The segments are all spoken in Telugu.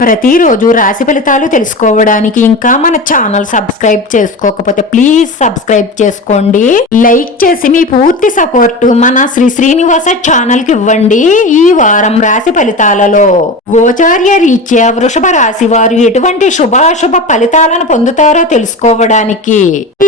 ప్రతిరోజు రాశి ఫలితాలు తెలుసుకోవడానికి ఇంకా మన ఛానల్ సబ్స్క్రైబ్ చేసుకోకపోతే ప్లీజ్ సబ్స్క్రైబ్ చేసుకోండి. లైక్ చేసి మీ పూర్తి సపోర్ట్ మన శ్రీ శ్రీనివాస ఛానల్కి ఇవ్వండి ఈ వారం రాశి ఫలితాలలో. గోచార్య రీత్యా వృషభ రాశి వారు ఎటువంటి శుభాశుభ ఫలితాలను పొందుతారో తెలుసుకోవడానికి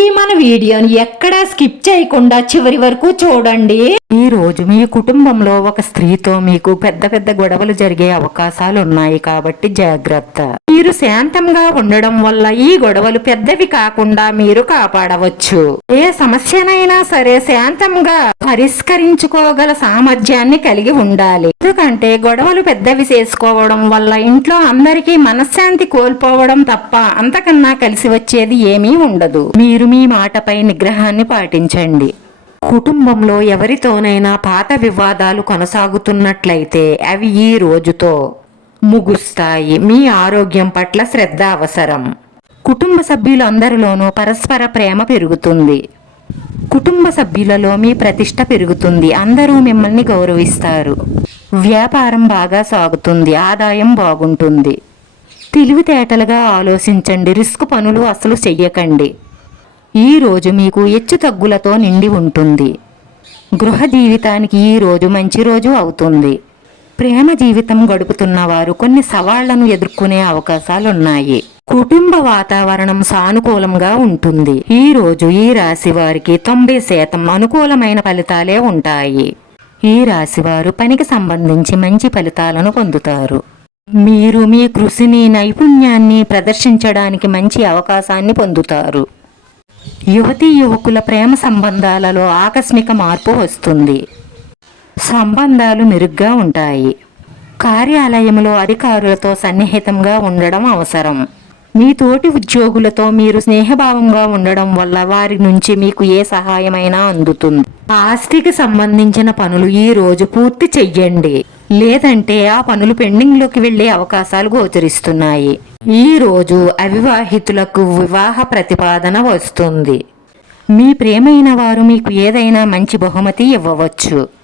ఈ మన వీడియోని ఎక్కడా స్కిప్ చేయకుండా చివరి వరకు చూడండి. ఈ రోజు మీ కుటుంబంలో ఒక స్త్రీతో మీకు పెద్ద పెద్ద గొడవలు జరిగే అవకాశాలు ఉన్నాయి కాబట్టి జాగ్రత్త. మీరు శాంతంగా ఉండడం వల్ల ఈ గొడవలు పెద్దవి కాకుండా మీరు కాపాడవచ్చు. ఏ సమస్యనైనా సరే శాంతంగా పరిష్కరించుకోగల సామర్థ్యాన్ని కలిగి ఉండాలి. ఎందుకంటే గొడవలు పెద్దవి చేసుకోవడం వల్ల ఇంట్లో అందరికీ మనశ్శాంతి కోల్పోవడం తప్ప అంతకన్నా కలిసి వచ్చేది ఏమీ ఉండదు. మీరు మీ మాటపై నిగ్రహాన్ని పాటించండి. కుటుంబంలో ఎవరితోనైనా పాత వివాదాలు కొనసాగుతున్నట్లయితే అవి ఈ రోజుతో ముగుస్తాయి. మీ ఆరోగ్యం పట్ల శ్రద్ధ అవసరం. కుటుంబ సభ్యులందరిలోనూ పరస్పర ప్రేమ పెరుగుతుంది. కుటుంబ సభ్యులలో మీ ప్రతిష్ట పెరుగుతుంది. అందరూ మిమ్మల్ని గౌరవిస్తారు. వ్యాపారం బాగా సాగుతుంది. ఆదాయం బాగుంటుంది. తెలివితేటలుగా ఆలోచించండి. రిస్క్ పనులు అసలు చెయ్యకండి. ఈ రోజు మీకు హెచ్చు తగ్గులతో నిండి ఉంటుంది. గృహ జీవితానికి ఈ రోజు మంచి రోజు అవుతుంది. ప్రేమ జీవితం గడుపుతున్న వారు కొన్ని సవాళ్ళను ఎదుర్కొనే అవకాశాలున్నాయి. కుటుంబ వాతావరణం సానుకూలంగా ఉంటుంది. ఈ రోజు ఈ రాశి వారికి తొంభై శాతం అనుకూలమైన ఫలితాలే ఉంటాయి. ఈ రాశి వారు పనికి సంబంధించి మంచి ఫలితాలను పొందుతారు. మీరు మీ కృషిని నైపుణ్యాన్ని ప్రదర్శించడానికి మంచి అవకాశాన్ని పొందుతారు. యువతీ యువకుల ప్రేమ సంబంధాలలో ఆకస్మిక మార్పు వస్తుంది. సంబంధాలు మెరుగ్గా ఉంటాయి. కార్యాలయంలో అధికారులతో సన్నిహితంగా ఉండడం అవసరం. మీ తోటి ఉద్యోగులతో మీరు స్నేహభావంగా ఉండడం వల్ల వారి నుంచి మీకు ఏ సహాయమైనా అందుతుంది. ఆస్తికి సంబంధించిన పనులు ఈ రోజు పూర్తి చెయ్యండి. లేదంటే ఆ పనులు పెండింగ్లోకి వెళ్ళే అవకాశాలు గోచరిస్తున్నాయి. ఈ రోజు అవివాహితులకు వివాహ ప్రతిపాదన వస్తుంది. మీ ప్రేమైన వారు మీకు ఏదైనా మంచి బహుమతి ఇవ్వవచ్చు.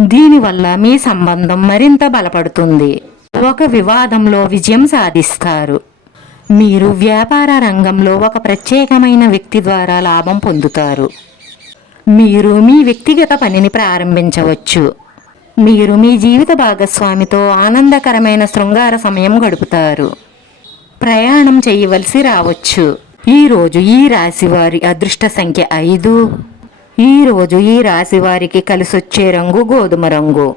దీనివల్ల మీ సంబంధం మరింత బలపడుతుంది. ఒక వివాదంలో విజయం సాధిస్తారు. మీరు వ్యాపార రంగంలో ఒక ప్రత్యేకమైన వ్యక్తి ద్వారా లాభం పొందుతారు. మీరు మీ వ్యక్తిగత పనిని ప్రారంభించవచ్చు. మీరు మీ జీవిత భాగస్వామితో ఆనందకరమైన శృంగార సమయం గడుపుతారు. ప్రయాణం చేయవలసి రావచ్చు. ఈరోజు ఈ రాశి వారి అదృష్ట సంఖ్య ఐదు. ఈరోజు ఈ రాశి వారికి కలిసొచ్చే రంగు గోధుమ రంగు.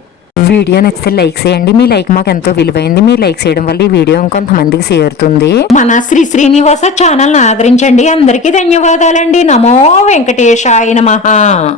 వీడియో నచ్చితే లైక్ చేయండి. మీ లైక్ మాకు ఎంతో విలువైంది. మీరు లైక్ చేయడం వల్ల ఈ వీడియో ఇంకొంతమందికి చేరుతుంది. మన శ్రీ శ్రీనివాస ఛానల్ ఆదరించండి. అందరికీ ధన్యవాదాలండి. నమో వెంకటేశాయ మహా